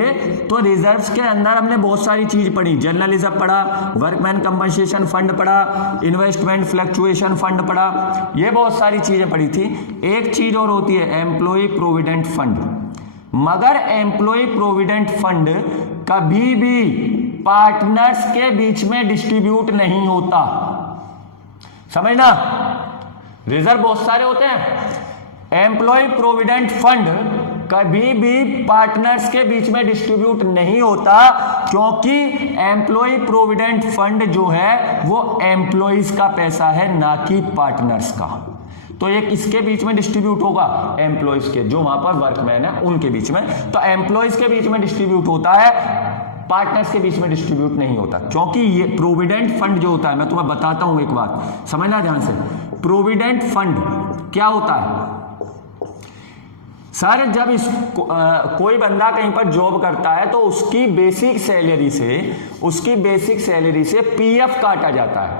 तो रिजर्व्स के अंदर हमने बहुत सारी चीज पढ़ी, जनरल रिजर्व पढ़ा, वर्कमैन कंपनसेशन फंड पढ़ा, इन्वेस्टमेंट फ्लक्चुएशन फंड पढ़ा, ये बहुत सारी चीजें पढ़ी थी। एक चीज और होती है एम्प्लॉय प्रोविडेंट फंड, मगर एम्प्लॉय प्रोविडेंट फंड कभी भी पार्टनर्स के बीच में डिस्ट्रीब्यूट नहीं होता, समझना। रिजर्व बहुत सारे होते हैं, एम्प्लॉय प्रोविडेंट फंड कभी भी पार्टनर्स के बीच में डिस्ट्रीब्यूट नहीं होता, क्योंकि एम्प्लॉय प्रोविडेंट फंड जो है वो एम्प्लॉइज का पैसा है, ना कि पार्टनर्स का। तो ये किसके बीच में डिस्ट्रीब्यूट होगा? एम्प्लॉइज के, जो वहां पर वर्कमैन है उनके बीच में। तो एम्प्लॉइज के बीच में डिस्ट्रीब्यूट होता है, पार्टनर्स के बीच में डिस्ट्रीब्यूट नहीं होता, क्योंकि ये प्रोविडेंट फंड जो होता है, मैं तुम्हें बताता हूं एक बात, समझना ध्यान से। प्रोविडेंट फंड क्या होता है सर? जब कोई बंदा कहीं पर जॉब करता है तो उसकी बेसिक सैलरी से पीएफ काटा जाता है,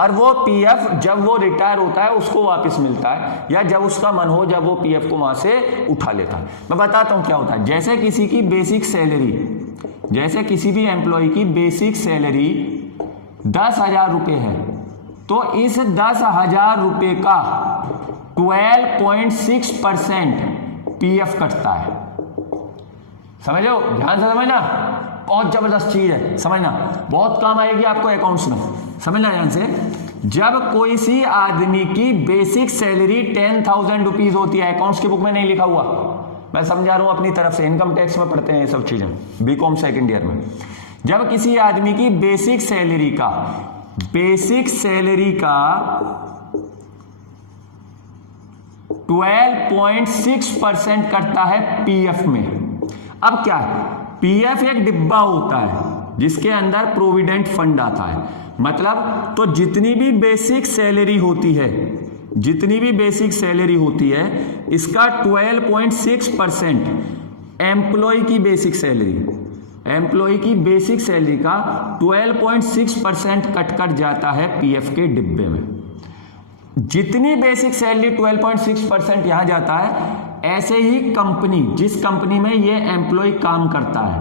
और वो पीएफ जब वो रिटायर होता है उसको वापस मिलता है, या जब उसका मन हो जब वो पीएफ को वहां से उठा लेता है। मैं बताता हूं क्या होता है। जैसे किसी की बेसिक सैलरी, जैसे किसी भी एम्प्लॉय की बेसिक सैलरी 10,000 रुपये है, तो इस 10,000 रुपये का 12.6% पीएफ कटता है। समझ लो, ध्यान से समझना, बहुत जबरदस्त चीज है, समझना, बहुत काम आएगी आपको अकाउंट्स में, समझना ध्यान से। जब कोई सी आदमी की बेसिक सैलरी 10,000 रुपीज होती है, अकाउंट्स की बुक में नहीं लिखा हुआ, मैं समझा रहा हूं अपनी तरफ से, इनकम टैक्स में पढ़ते हैं ये सब चीजें, बीकॉम सेकंड ईयर में। जब किसी आदमी की बेसिक सैलरी का 12.6% कटता है पीएफ में। अब क्या है, पीएफ एक डिब्बा होता है जिसके अंदर प्रोविडेंट फंड आता है, मतलब तो जितनी भी बेसिक सैलरी होती है इसका 12.6% एम्प्लॉय की बेसिक सैलरी का 12.6% कट जाता है पीएफ के डिब्बे में। जितनी बेसिक सैलरी 12.6% यहां जाता है, ऐसे ही कंपनी, जिस कंपनी में ये एम्प्लॉय काम करता है,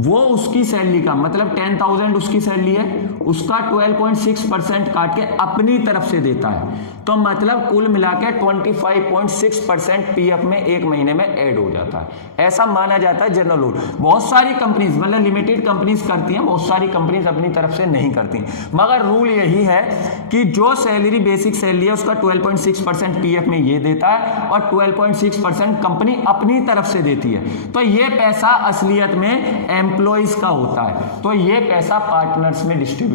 वो उसकी सैलरी का, मतलब 10,000 उसकी सैलरी है, उसका 12.6% काट के अपनी तरफ से देता है, तो मतलब कुल मिला के 25.6% पीएफ में एक महीने में ऐड हो जाता है। ऐसा माना जाता है जनरल रूल। बहुत सारी कंपनीज, मतलब लिमिटेड कंपनीज करती हैं, बहुत सारी कंपनीज अपनी तरफ से नहीं करती, मगर रूल यही है कि जो सैलरी बेसिक सैलरी है उसका 12.6% पीएफ में ये देता है, और 12.6% कंपनी अपनी तरफ से देती है। तो ये पैसा असलियत में एम्प्लॉइज का होता है, तो ये पैसा पार्टनर्स में डिस्ट्रीब्यूट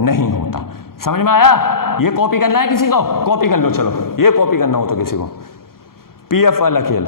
नहीं होता। समझ में आया? ये कॉपी करना है किसी को? कॉपी कर लो, चलो ये कॉपी करना हो तो किसी को, पीएफ वाला खेल।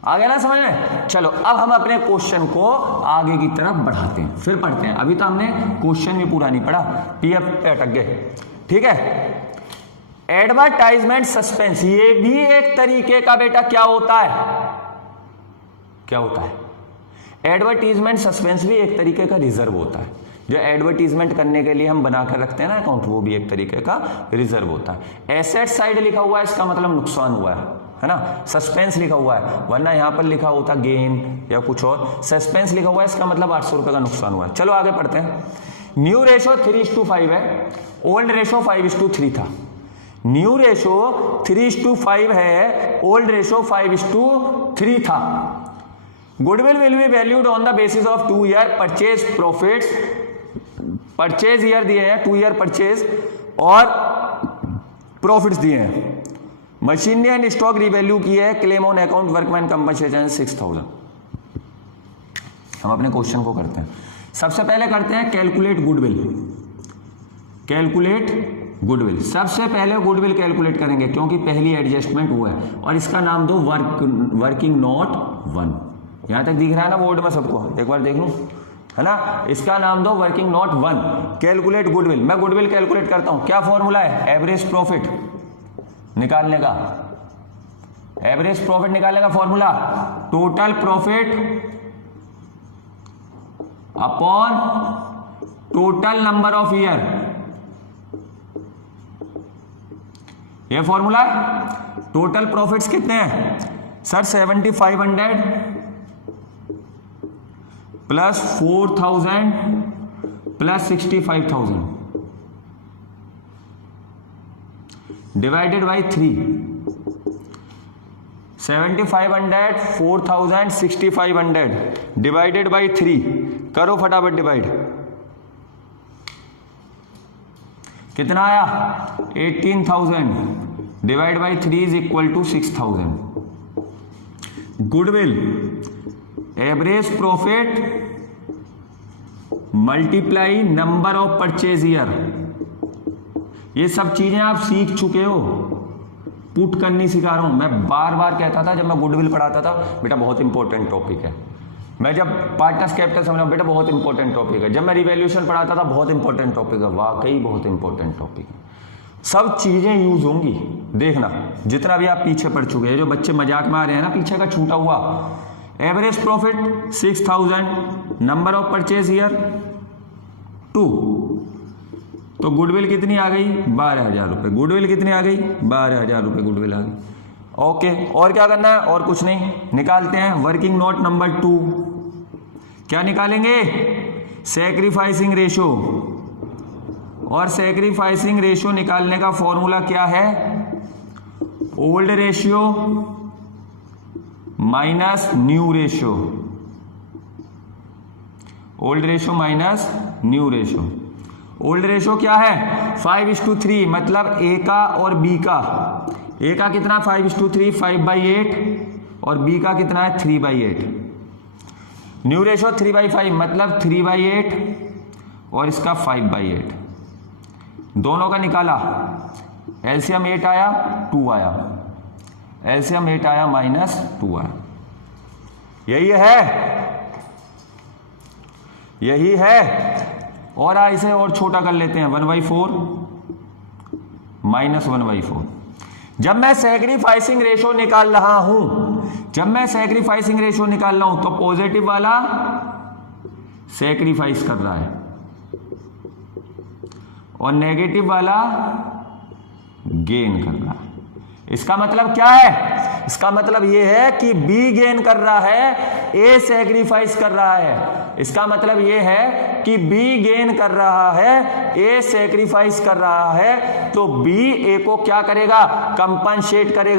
आ गया ना समझ में? चलो अब हम अपने क्वेश्चन को आगे की तरफ बढ़ाते हैं, फिर पढ़ते हैं। अभी तो हमने क्वेश्चन भी पूरा नहीं पढ़ा, पीएफ पे अटक गए, ठीक है। एडवर्टाइजमेंट सस्पेंस, ये भी एक तरीके का बेटा क्या होता है? एडवर्टीजमेंट सस्पेंस भी एक तरीके का रिजर्व होता है। जो एडवर्टीजमेंट करने के लिए हम बनाकर रखते हैं ना अकाउंट, वो भी एक तरीके का रिजर्व होता है। एसेट साइड लिखा हुआ है, इसका मतलब नुकसान हुआ है ना। सस्पेंस लिखा हुआ है, वरना यहां पर लिखा होता गेन या कुछ और। सस्पेंस लिखा हुआ है, इसका मतलब 800 रुपए का नुकसान हुआ है। चलो आगे पढ़ते हैं। न्यू रेशो 3:5 है, ओल्ड रेशो 5:3 था। न्यू रेशो 3:5 है, ओल्ड रेशो 5:3 था। Goodwill will be valued on the basis of 2 year purchase profits. Purchase year दिए हैं, 2 ईयर परचेज और प्रॉफिट्स दिए हैं। मशीनरी एंड स्टॉक रिवैल्यू की है, claim on account workman compensation 6,000। हम अपने क्वेश्चन को करते हैं। सबसे पहले करते हैं कैलकुलेट गुडविल। कैलकुलेट गुडविल, सबसे पहले गुडविल कैलकुलेट करेंगे क्योंकि पहली एडजस्टमेंट हुआ है, और इसका नाम दो वर्किंग नोट 1। यहां तक दिख रहा है ना बोर्ड में सबको, एक बार देख लूं, है ना। इसका नाम दो वर्किंग नोट 1, कैलकुलेट गुडविल। मैं गुडविल कैलकुलेट करता हूं, क्या फॉर्मूला है, एवरेज प्रॉफिट निकालने का, एवरेज प्रॉफिट निकालने का formula total profit upon total number of year, ये फॉर्मूला है। टोटल प्रॉफिट्स कितने हैं sir, 7500 plus 4000 plus 65,000 divided by 3। 7500 4000 6500 divided by 3, करो फटाफट डिवाइड, कितना आया 18,000 divide by 3 is equal to 6,000। Goodwill average profit multiply number of purchase year, ये सब चीजें आप सीख चुके हो, पुट करनी सिखा रहा हूं। मैं बार बार कहता था जब मैं गुडविल पढ़ाता था, बेटा बहुत इंपॉर्टेंट टॉपिक है। मैं जब पार्टनर्स कैपिटल समझा, बेटा बहुत इंपॉर्टेंट टॉपिक है। जब मैं रिवैल्यूएशन पढ़ाता था, बहुत इंपॉर्टेंट टॉपिक है, वाकई बहुत इंपॉर्टेंट टॉपिक है। सब चीजें यूज होंगी, देखना जितना भी आप पीछे पढ़ चुके हैं। जो बच्चे मजाक में आ रहे हैं ना पीछे का छूटा हुआ, average profit 6000, number of purchase year 2, तो गुडविल कितनी आ गई 12,000 रुपए। गुडविल कितनी आ गई 12,000 रुपए गुडविल आ गई। ओके, और क्या करना है, और कुछ नहीं, निकालते हैं वर्किंग नोट नंबर 2। क्या निकालेंगे, सैक्रिफाइसिंग रेशो, और सैक्रिफाइसिंग रेशो निकालने का फॉर्मूला क्या है, old ratio minus new ratio, old ratio minus new ratio. Old ratio क्या है 5:3, मतलब ए का और बी का, ए का कितना 5:3 5/8, और बी का कितना है 3/8। न्यू रेशियो 3/5, मतलब 3/8 और इसका 5/8, दोनों का निकाला, एलसीएम 8 आया 2 आया, एलसीएम 8 आया -2 आया। यही है, यही है। और इसे और छोटा कर लेते हैं, 1/4 -1/4। जब मैं सैक्रिफाइसिंग रेशो निकाल रहा हूं, जब मैं सैक्रिफाइसिंग रेशो निकाल रहा हूं, तो पॉजिटिव वाला सैक्रिफाइस कर रहा है और नेगेटिव वाला गेन कर रहा है। इसका मतलब क्या है, इसका मतलब यह है कि बी गेन कर रहा है, ए सैक्रिफाइस कर रहा है। इसका मतलब यह है कि बी गेन कर रहा है, ए सैक्रिफाइस कर रहा है, तो बी ए को क्या करेगा, कंपनसेट करेगा।